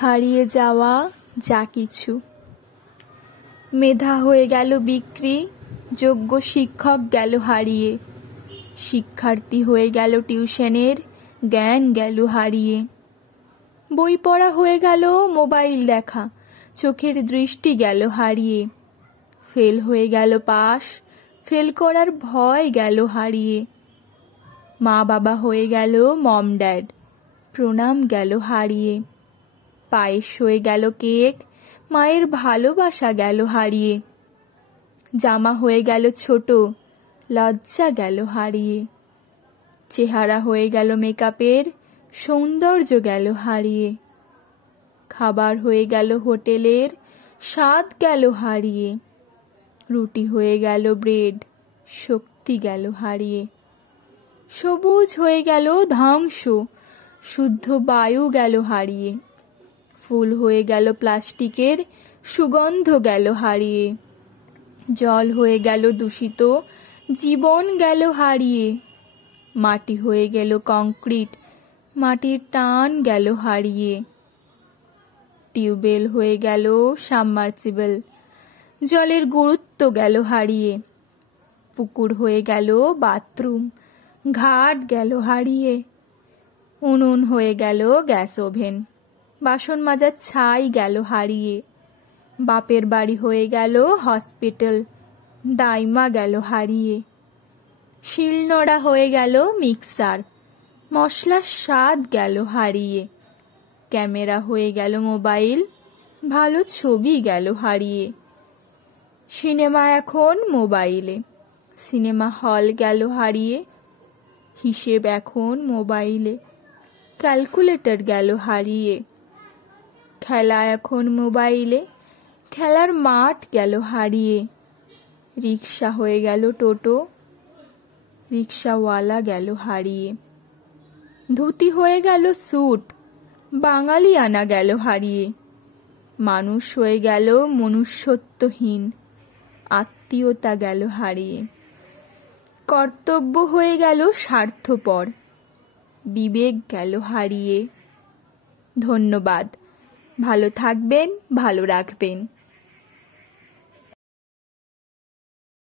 হারিয়ে যাওয়া যা কিছু। মেধা হয়ে গেল বিক্রি, যোগ্য শিক্ষক গেল হারিয়ে, শিক্ষার্থী হয়ে গেল টিউশনের, জ্ঞান গেল হারিয়ে। বই পড়া হয়ে গেল মোবাইল দেখা, চোখের দৃষ্টি গেল হারিয়ে। ফেল হয়ে গেল পাস, ফেল করার ভয় গেল হারিয়ে। মা বাবা হয়ে গেল মম ড্যাড, প্রণাম গেল হারিয়ে। পায়েস হয়ে গেল কেক, মায়ের ভালোবাসা গেল হারিয়ে। জামা হয়ে গেল ছোট, লজ্জা গেল হারিয়ে। চেহারা হয়ে গেল মেকআপের, সৌন্দর্য গেল হারিয়ে। খাবার হয়ে গেল হোটেলের, স্বাদ গেল হারিয়ে। রুটি হয়ে গেল ব্রেড, শক্তি গেল হারিয়ে। সবুজ হয়ে গেল ধ্বংস, শুদ্ধ বায়ু গেল হারিয়ে। ফুল হয়ে গেল প্লাস্টিকের, সুগন্ধ গেল হারিয়ে। জল হয়ে গেল দূষিত, জীবন গেল হারিয়ে। মাটি হয়ে গেল কংক্রিট, মাটির টান গেল হারিয়ে। টিউবওয়েল হয়ে গেল সাবমার্সিবল, জলের গুরুত্ব গেল হারিয়ে। পুকুর হয়ে গেল বাথরুম, ঘাট গেল হারিয়ে। উনুন হয়ে গেল গ্যাস ওভেন, বাসন মাজার ছাই গেল হারিয়ে। বাপের বাড়ি হয়ে গেল হসপিটাল, দাইমা গেল হারিয়ে। শিলনোড়া হয়ে গেল মিক্সার, মশলার স্বাদ গেল হারিয়ে। ক্যামেরা হয়ে গেল মোবাইল, ভালো ছবি গেল হারিয়ে। সিনেমা এখন মোবাইলে, সিনেমা হল গেল হারিয়ে। হিসেব এখন মোবাইলে, ক্যালকুলেটর গেল হারিয়ে। খেলা এখন মোবাইলে, খেলার মাঠ গেল হারিয়ে। রিক্সা হয়ে গেল টোটো, রিক্সাওয়ালা গেল হারিয়ে। ধুতি হয়ে গেল স্যুট, বাঙালিয়ানা গেল হারিয়ে। মানুষ হয়ে গেল মনুষ্যত্বহীন, আত্মীয়তা গেল হারিয়ে। কর্তব্য হয়ে গেল স্বার্থপর, বিবেক গেল হারিয়ে। ধন্যবাদ। ভালো থাকবেন, ভালো রাখবেন।